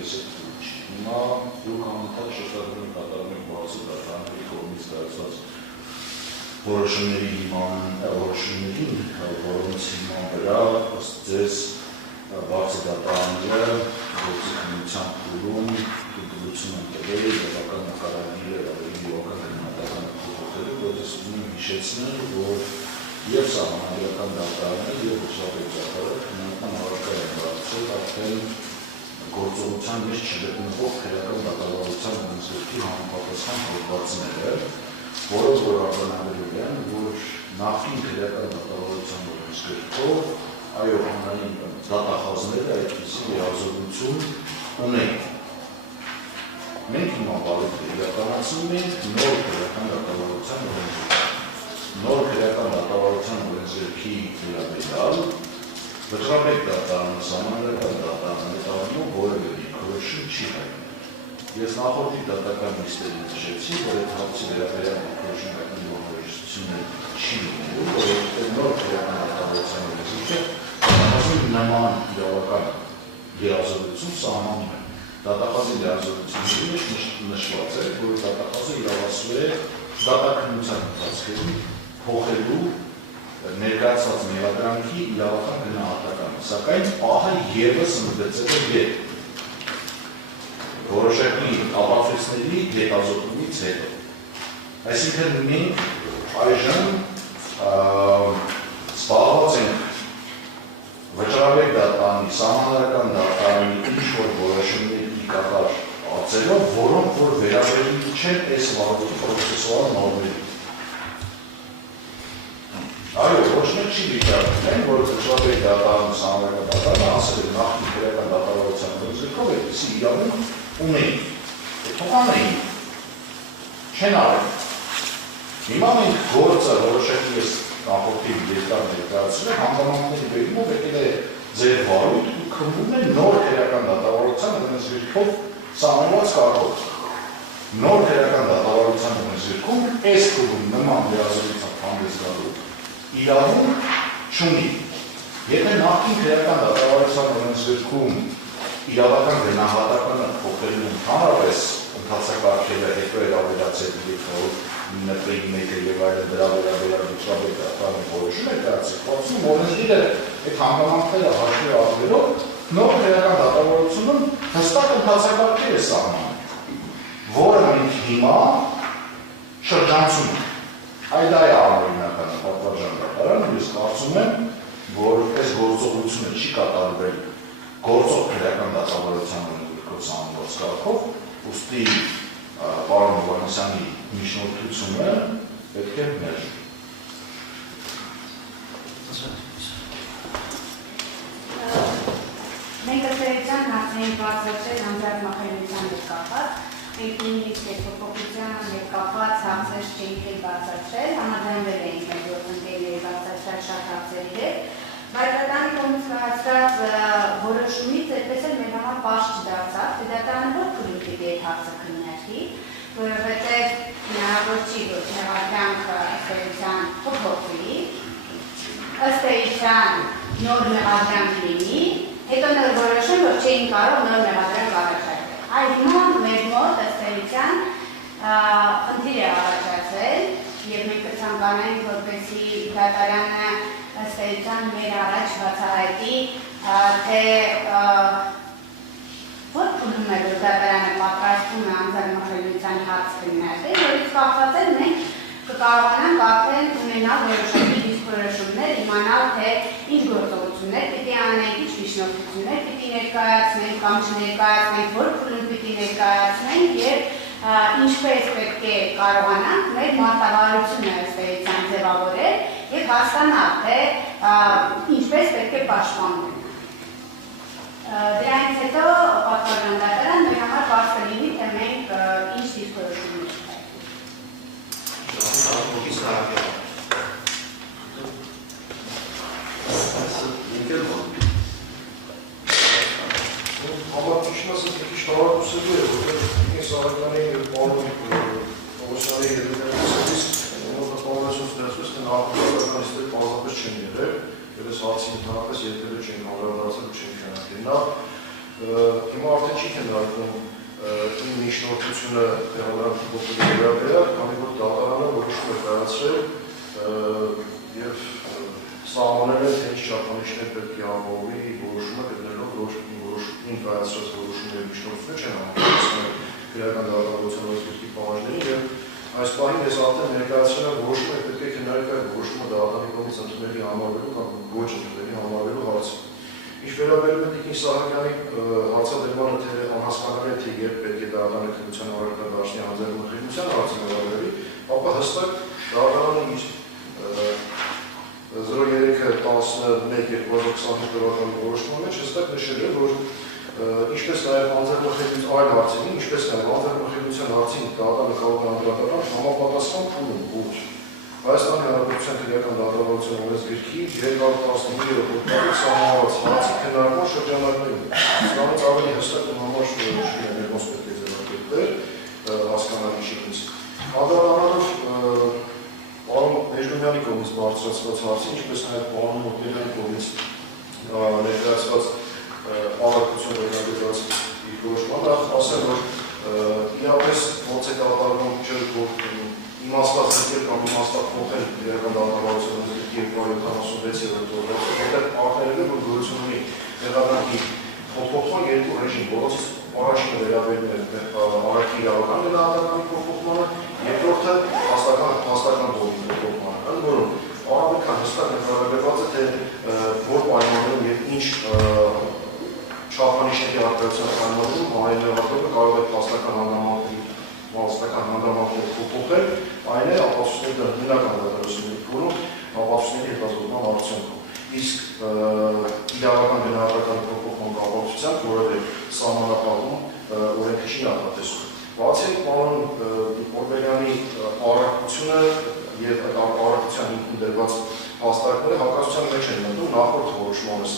ես է թույլ չի։ Հիմա դուք անընդհատ շրջադարձում կատարում եք բարձր դատարանների կողմից կայացված որոշումների որոշումներին, որոնց հիման վրա ըստ ձեզ բարձր դատարանները գործի քննության փուլում դրություն են տվել իրավական նկարագիրը ավելի իրական գնահատականը փոխելու, որ ես ուզում եմ հիշեցնել, որ և սահմանադրական դատարանը և վճռաբեկ դատարանը քննական առարկա են բարձրացել արդեն գործողության մեջ չգտնվող քրեական դատավարության օրենսգրքի համապատասխան հոդվածները, որոնք որ արձանագրել են, որ նախկին քրեական դատավարության օրենսգրքով այո հանրային դատախազները այդպիսի լիազորություն ունեն։ Մենք հիմա բարույթը իրականացնում ենք նոր քրեական դատավարության օրենսգրքի։ Նոր քրեական դատավարության օրենսգրքի վերաբերյալ վճռաբեկ դատարանը, սահմանադրական դատարանը դառնում որևէ դիրքորոշում չի հայտնել։ Ես նախորդի դատական նիստերին նշեցի, որ այդ հարցի վերաբերյալ դիրքորոշում հայտնելու անհրաժեշտություն չի լինելու, որովհետև նոր քրեական դատավարության օրենսգիրքը նման իրավական լիազորություն սահմանում է։ Դատախազի լիազորությունների մեջ նշված է, որ դատախազը իրավասու է դատաքննության ընթացքում փոխելու ներկայացված մեղադրանքի իրավական գնահատականը, սակայն ահա ևս ընդգծել է ետ որոշակի ապացույցների հետազոտումից հետո։ Այսինքն մենք այժմ զբաղված ենք վճռաբեկ դատարանի, սահմանադրական դատարանի ինչ-որ որոշումների կատար արձելով, որոնք որ վերաբերում չեն այս վարորդի պրոցեսուալ նորմերին։ Այո, ոչ մեկ չի վիճակում, որ վճռաբեկ դատարանը, սահմանադրական դատարանը ասել է նախկին քրեական դատավարության օրենսգրքով այդպիսի իրավունք ունեն։ Թող անեին, չեն արել։ Հիմա մենք գործը որոշակի ես նախորդին երկար ներկայացնում եք, հանգամանքների բերումով եկել է ձեր վարույթ ու քննում է նոր քրեական դատավարության օրենսգրքով սահմանված կարգով։ Նոր քրեական դատավարության օրենսգրքում այս փուլում նման լիազորությամբ հանդես գալու իրավունք չունի։ Եթե նախկին քրեական դատավարության օրենսգրքում իրավական գնահատականը փոխելու ընդհանրապես ընթացակարգերը հետո էր ավելացել նպրին մեկը և այլն դրա վերաբերյալ վճռաբեկ դատարանը որոշում է կայացել, փորձում օրենսգիրը այդ հանգամանքները հաշվի առնելով նոր քրեական դատավարությունում հստակ ընթացակարգեր է սահմանում, որը մենք հիմա շրջանցում ենք։ Այդ այ անօրինական պատվարժան դատարանը, ես կարծում եմ, որ այս գործողությունը չի կատարվել գործող քրեական դատավարության օրենսգրքով սահմանված կարգով, ուստի պարոն Հովհաննիսյանի միջնորդությունը պետք է մերժվի։ Մենք ըստերության հարցերին բարձրացրել անձրակ մախելության հետ կապված, մենք նույնիսկ այդ փոփոխության հետ կապված հարցեր չէինք բարձրացրել, համաձայնվել էինք մեր գործընկերների բարձրացրած շատ հարցերի հետ, բայց դատարանի կողմից կայացված որոշումից այդպես էլ մեր համար պարզ չդարձավ, թե դատարանը որ փուլում պիտի այդ հարցը քննարկի, որովհետև հնարավոր չի, որ մեղադրանքը ըստ էության փոփոխվի, ըստ էության նոր մեղադրանք լինի, հետո նոր որոշում, որ չէին կարող նոր մեղադրանք առաջարկել։ Այ հիմա մեր մոտ ըստ էության խնդիր է առաջացել և մենք կցանկանայինք, որպեսզի դատարանը ըստ էության մեր առաջ բացահայտի, թե որ փուլում է, որ դատարանը պատրաստում է անձրակ մխելիության հարց քննարկել, որից կախված է մենք կկարողանանք արդեն ունենալ որոշակի դիրքորոշումներ, իմանալ, թե ինչ գործողություններ պիտի անենք, ինչ միջնորդություններ պիտի ներկայացնենք կամ չներկայացնենք, որ փուլում պիտի ներկայացնենք և ինչպես պետք է կարողանանք մեր մարտավարությունը ըստ էության ձևավորել և հասկանալ, թե ինչպես պետք է պաշտպանվենք։ Դրանից հետո պատվարժան դատարան մեր համար պարզ կլինի, թե մենք ինչ դիրքորոշումներ Համարտությունն ասել մի քիչ տարածելու է, որովհետև ես Սահակյանի և պարոն Պողոսյանի հետևից մոտավորությունից դրացուց, թե նախորդականիստեր պարզապես չեն եղել, և այս հարցի ընդհանրապես երբևէ չեն հանրահարացել ու չեն քննարկել։ Նա Հիմա արդեն չի քննարկվում իմ միջնորդությունը տեղանքի փոփոխի վերաբերյալ, քանի որ դատարանը որոշում է կայացրել եւ սահմանել է թե ինչ չափանիշներ պետք է ապահովի որոշումը գտնելով, որ որոշումին կայացրած որոշումների միջնորդությունը չեն համապատասխանում քրեական դատարանության օրենսգրքի պահանջներին եւ այս պահին ես արդեն ներկայացրել եմ որոշումը պետք է քննարկել որոշումը դատարանի կողմից ընդունելի համարվելու կամ ոչ ընդունելի համարվելու հարցը։ Ինչ վերաբերում է Տիկին Սահակյանի հարցադրմանը, թե անհասկանալի է, թե երբ պետք է դատարանը քննության առարկա դարձնի անձեռնմխելիության հարցը վերաբերի, ապա հստակ դատարանը իր 03-11-2025 թվականի որոշման մեջ հստակ նշել է, որ ինչպես նաև անձեռնմխելիության այլ հարցերին, ինչպես նաև անձեռնմխելիության հարցին դատարանը կարող է անդրադառնալ համապատասխան փուլում ուր Հայաստանի Հանրապետության քրեական դատարանության օրենսգրքի 315-րդ հոդվածի սահմանված հարցի քննարկման շրջանակներում։ Սրանից ավելի հստակ ու համար շուտ ներմոս պետք է ձևակերպել հասկանալի չի ինձ։ Անդրադառնալով պարոն Էժդոմյանի կողմից բարձրացված հարցին, ինչպես նաև պարոն Մոկելյանի կողմից ներկայացված առարկություն վերաբերված իր որոշմանը, ասեմ, որ իրապես ոնց է կատարվում չէ, որ իմաստած զրկել կամ իմաստած փոխել քրեական դատարանության օրենսգրքի 276-րդ հոդվածը, որտեղ ակնարկել է, որ գոյություն ունի մեղադրանքի փոփոխման երկու ռեժիմ, որոնցից առաջինը վերաբերում է արարքի իրավական գնահատականի փոփոխմանը, երկրորդը հաստական դողի փոփոխմանը, ընդ որում առավել քան հստակ նկարագրված է, թե որ պայմաններում եւ ինչ չափանիշների արտադրության պայմաններում հանրահավաքումը կարող է հաստական հանդամանքների փոփոխել, այն է ապացույցների հիմնական դատարանությունների փուլում ապացույցների հետազոտման արդյունքում։ Իսկ իրավական գնահատականի փոփոխման կապակցությամբ որևէ սահմանափակում օրենքը չի նախատեսում։ Բացի պարոն Օրբելյանի առարկությունը եւ այդ առարկության հիմքում դրված հաստատները հակասության մեջ են մտնում նախորդ որոշմանս,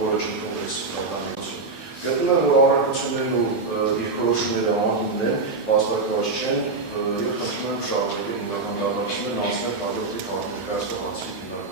որը չընդունվեց դատարանություն։ Գտնում եմ, որ առարկություններն ու դիրքորոշումները անհիմն են, վաստակված չեն եւ խնդրում եմ շարունակել հիմնական դատարանություններն անցնել հաջորդի ներկայացված հարցի հիմնական